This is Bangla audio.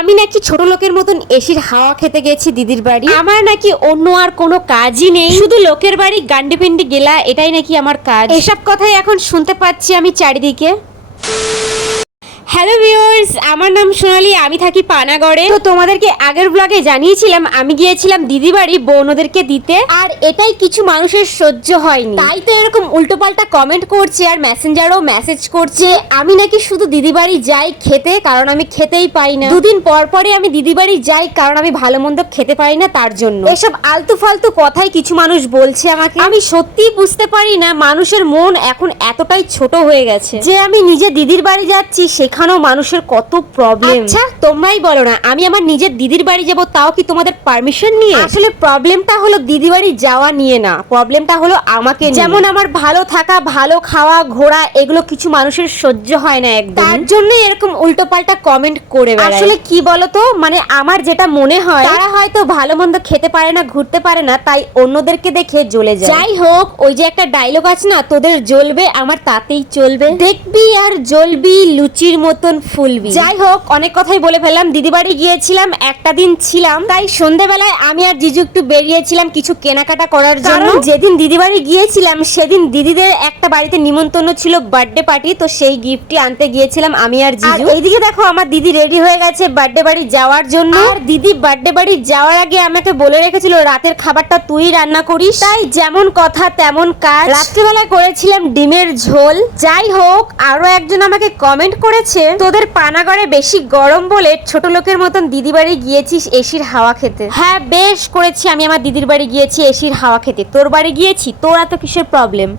আমি নাকি ছোট লোকের মতন এসির হাওয়া খেতে গেছি দিদির বাড়ি। আমার নাকি অন্য আর কোনো কাজই নেই, শুধু লোকের বাড়ি গান্ডি পিন্ডি গেলা, এটাই নাকি আমার কাজ। এসব কথাই এখন শুনতে পাচ্ছি আমি চারিদিকে। হ্যালো ভিউয়ার্স, আমার নাম সোনালি, আমি থাকি পানাগড়ে। তো তোমাদেরকে আগের ব্লগে জানিয়েছিলাম আমি গিয়েছিলাম দিদি বাড়ি বোনদেরকে দিতে, আর এটাই কিছু মানুষের সহ্য হয়নি, তাই তো এরকম উল্টোপাল্টা কমেন্ট করছে আর মেসেঞ্জারও মেসেজ করছে আমি নাকি শুধু দিদি বাড়ি যাই খেতে, কারণ আমি খেতেই পাই না। দুদিন পর পরে আমি দিদি বাড়ি যাই কারণ আমি ভালো মন্দ খেতে পারি না, তার জন্য। এসব আলতু ফালতু কথাই কিছু মানুষ বলছে আমাকে। আমি সত্যিই বুঝতে পারি না মানুষের মন এখন এতটাই ছোট হয়ে গেছে যে আমি নিজে দিদির বাড়ি যাচ্ছি সেখানেও মানুষের কত প্রবলেম। আচ্ছা তোমরাই বলো না, আমি আমার নিজের দিদির বাড়ি যাব তাও কি তোমাদের পারমিশন নিয়ে? আসলে প্রবলেমটা হলো দিদি বাড়ি যাওয়া নিয়ে না, প্রবলেমটা হলো আমাকে নিয়ে। যেমন আমার ভালো থাকা, ভালো খাওয়া, ঘোরা, এগুলো কিছু মানুষের সহ্য হয় না একদম, তার জন্য এরকম উল্টোপাল্টা কমেন্ট করে বেড়ায়। আসলে কি বলতো, মানে আমার যেটা মনে হয় তারা হয়তো ভালো মন্দ খেতে পারে না, ঘুরতে পারে না, তাই অন্যদেরকে দেখে জ্বলে যায়। যাই হোক, ওই যে একটা ডায়লগ আছে না, তোদের জ্বলবে আমার তাতেই চলবে, দেখবি আর জ্বলবি লুচির মতন ফুলবি। যাই হোক, অনেক কথাই বলে ফেললাম। দিদি বাড়ি গিয়েছিলাম, একটা দিন ছিলাম, তাই সন্ধ্যেবেলায় আমি আর জিজু একটু বেরিয়েছিলাম কিছু কেনাকাটা করার জন্য। যেদিন দিদি বাড়ি গিয়েছিলাম সেদিন দিদিদের একটা বাড়িতে নিমন্ত্রণ ছিল, বার্থডে পার্টি, তো সেই গিফটটি আনতে গিয়েছিলাম আমি আর জিজু। এইদিকে দেখো আমার দিদি রেডি হয়ে গেছে বার্থডে বাড়ি যাওয়ার জন্য। আর দিদি বার্থডে বাড়ি যাওয়ার আগে আমাকে বলে রেখেছিল রাতের খাবারটা তুই রান্না করিস, তাই যেমন কথা তেমন কাজ। রাত্রিবেলা করেছিলাম ডিমের ঝোল। যাই হোক, আরো একজন আমাকে কমেন্ট করেছে তোদের পানাগড়ে বেশি গরম বলে ছোট লোকের মতন দিদি বাড়ি গিয়েছিস এসির হাওয়া খেতে। হ্যাঁ বেশ করেছি, আমি আমার দিদির বাড়ি গিয়েছি এসির হাওয়া খেতে। তোর বাড়ি গিয়েছি, তোর এত কিসের প্রবলেম?